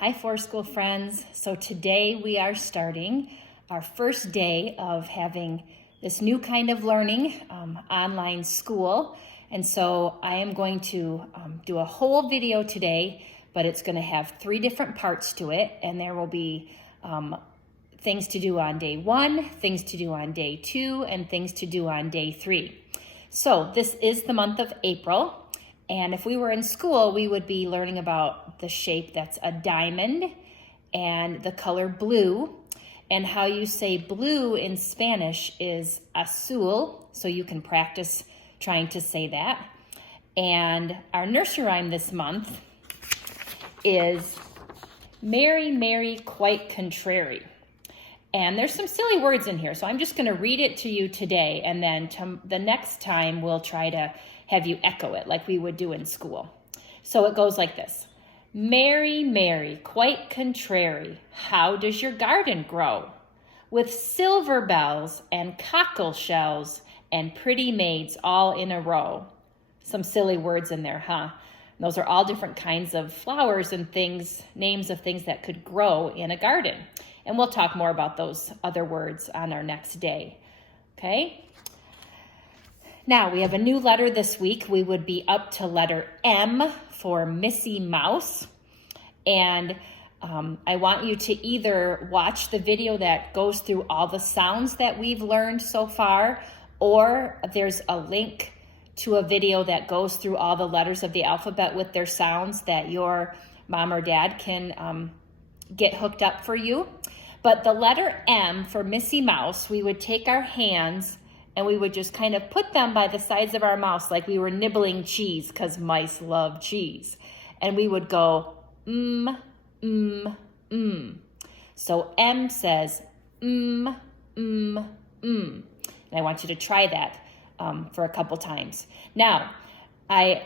Hi, Forest School friends. So today we are starting our first day of having this new kind of learning, online school. And so I am going to do a whole video today, but it's going to have 3 different parts to it. And there will be things to do on day 1, things to do on day 2, and things to do on day 3. So this is the month of April. And if we were in school, we would be learning about the shape that's a diamond and the color blue. And how you say blue in Spanish is azul, so you can practice trying to say that. And our nursery rhyme this month is Mary, Mary, quite contrary. And there's some silly words in here, so I'm just going to read it to you today, and then the next time we'll try to have you echo it like we would do in school. So it goes like this. Mary, Mary, quite contrary, how does your garden grow? With silver bells and cockle shells and pretty maids all in a row. Some silly words in there, huh? And those are all different kinds of flowers and things, names of things that could grow in a garden. And we'll talk more about those other words on our next day, okay? Now, we have a new letter this week. We would be up to letter M for Missy Mouse. And I want you to either watch the video that goes through all the sounds that we've learned so far, or there's a link to a video that goes through all the letters of the alphabet with their sounds that your mom or dad can get hooked up for you. But the letter M for Missy Mouse, we would take our hands and we would just kind of put them by the sides of our mouth like we were nibbling cheese, because mice love cheese. And we would go, mm. So M says, mm. And I want you to try that for a couple times. Now, I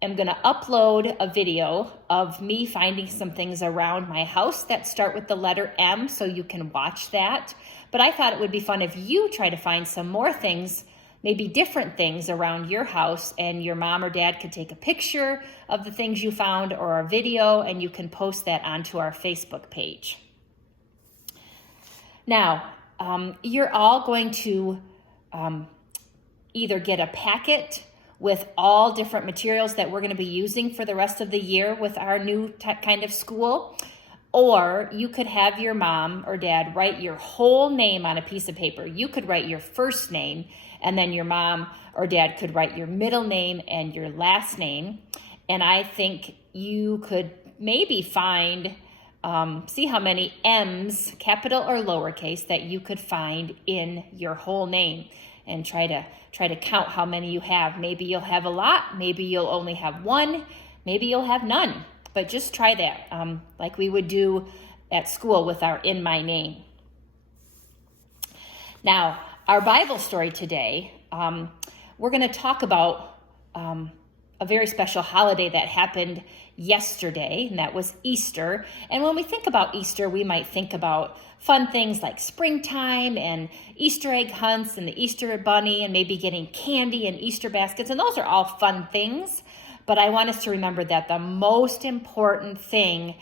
am going to upload a video of me finding some things around my house that start with the letter M, so you can watch that. But I thought it would be fun if you try to find some more things, maybe different things around your house, and your mom or dad could take a picture of the things you found or a video, and you can post that onto our Facebook page. Now, you're all going to either get a packet with all different materials that we're going to be using for the rest of the year with our new kind of school. Or you could have your mom or dad write your whole name on a piece of paper. You could write your first name, and then your mom or dad could write your middle name and your last name. And I think you could maybe find, see how many M's, capital or lowercase, that you could find in your whole name, and try to count how many you have. Maybe you'll have a lot, maybe you'll only have 1, maybe you'll have none. But just try that, like we would do at school with our In My Name. Now, our Bible story today, we're going to talk about a very special holiday that happened yesterday, and that was Easter. And when we think about Easter, we might think about fun things like springtime and Easter egg hunts and the Easter bunny and maybe getting candy and Easter baskets, and those are all fun things. But I want us to remember that the most important thing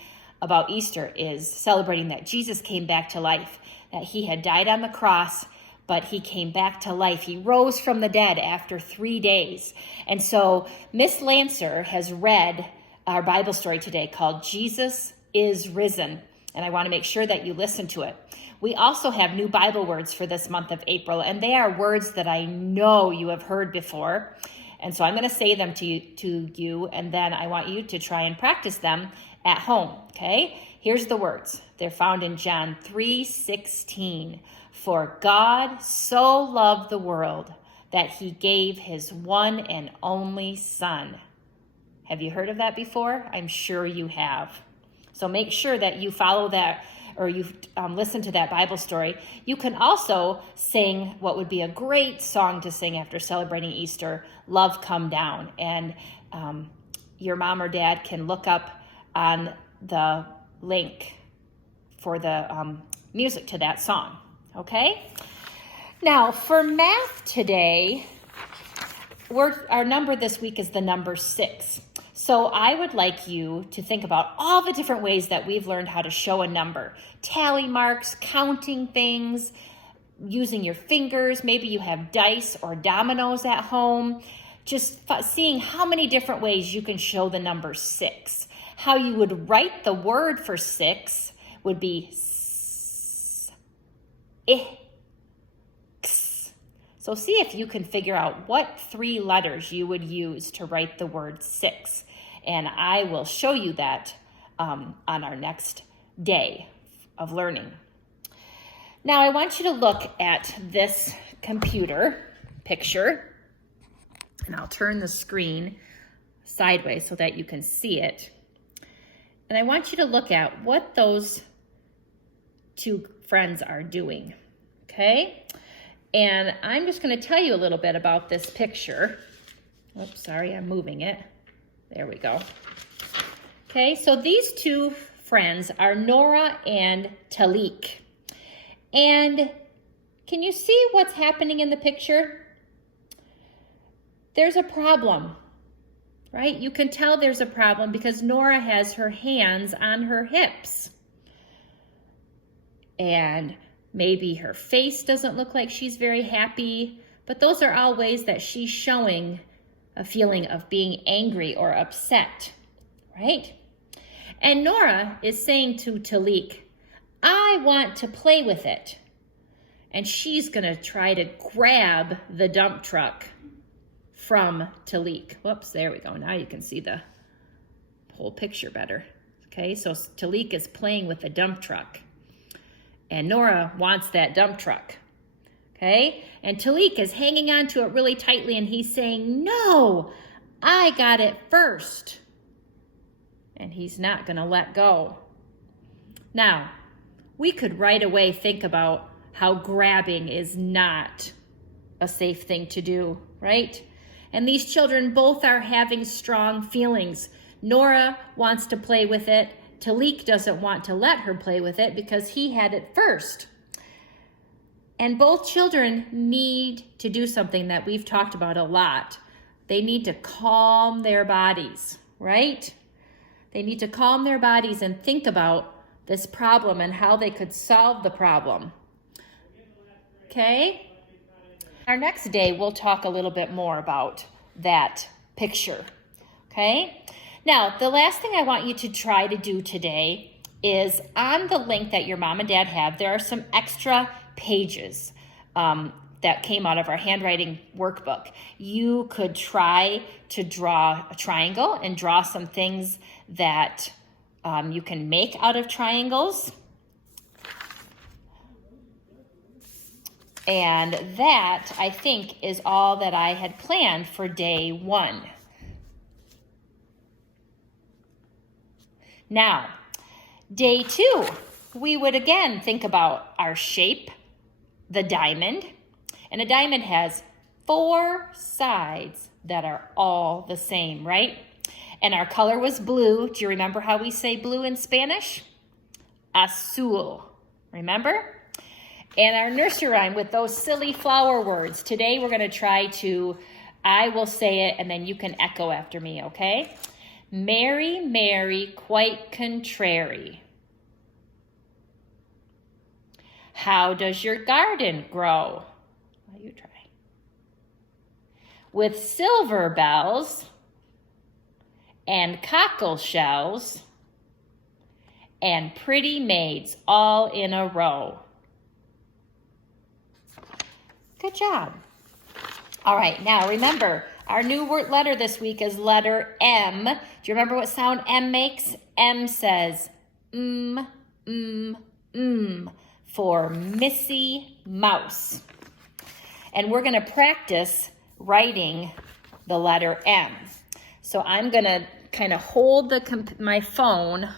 about Easter is celebrating that Jesus came back to life, that he had died on the cross, but he came back to life. He rose from the dead after 3 days. And so Miss Lancer has read our Bible story today called Jesus is Risen. And I want to make sure that you listen to it. We also have new Bible words for this month of April, and they are words that I know you have heard before. And so I'm going to say them to you, and then I want you to try and practice them at home, okay? Here's the words. They're found in John 3:16. For God so loved the world that he gave his one and only Son. Have you heard of that before? I'm sure you have. So make sure that you follow that, or you listen to that Bible story. You can also sing what would be a great song to sing after celebrating Easter, Love Come Down. And your mom or dad can look up on the link for the music to that song, okay? Now, for math today, our number this week is the number 6. So I would like you to think about all the different ways that we've learned how to show a number. Tally marks, counting things, using your fingers. Maybe you have dice or dominoes at home. Just seeing how many different ways you can show the number 6. How you would write the word for 6 would be s, I, x. So see if you can figure out what 3 letters you would use to write the word 6. And I will show you that on our next day of learning. Now I want you to look at this computer picture, and I'll turn the screen sideways so that you can see it. And I want you to look at what those 2 friends are doing, okay? And I'm just going to tell you a little bit about this picture. Oops, sorry, I'm moving it. There we go. Okay, so these 2 friends are Nora and Talik. And can you see what's happening in the picture? There's a problem, right? You can tell there's a problem because Nora has her hands on her hips. And maybe her face doesn't look like she's very happy, but those are all ways that she's showing a feeling of being angry or upset, right? And Nora is saying to Talik, I want to play with it. And she's gonna try to grab the dump truck from Talik. Whoops, there we go. Now you can see the whole picture better. Okay, so Talik is playing with the dump truck. And Nora wants that dump truck. Okay, and Talik is hanging on to it really tightly and he's saying, no, I got it first. And he's not gonna let go. Now, we could right away think about how grabbing is not a safe thing to do, right? And these children both are having strong feelings. Nora wants to play with it. Talik doesn't want to let her play with it because he had it first. And both children need to do something that we've talked about a lot. They need to calm their bodies, right? They need to calm their bodies and think about this problem and how they could solve the problem. Okay? Our next day, we'll talk a little bit more about that picture. Okay? Now, the last thing I want you to try to do today is on the link that your mom and dad have, there are some extra pages that came out of our handwriting workbook. You could try to draw a triangle and draw some things that you can make out of triangles. And that, I think, is all that I had planned for day 1. Now, day 2, we would again think about our shape, the diamond. And a diamond has 4 sides that are all the same, right? And our color was blue. Do you remember how we say blue in Spanish? Azul. Remember? And our nursery rhyme with those silly flower words. Today we're going to try to, I will say it and then you can echo after me, okay? Mary, Mary, quite contrary. How does your garden grow? Well, you try. With silver bells and cockle shells and pretty maids all in a row. Good job. All right, now remember, our new word letter this week is letter M. Do you remember what sound M makes? M says for Missy Mouse. And we're going to practice writing the letter M. So I'm going to kind of hold my phone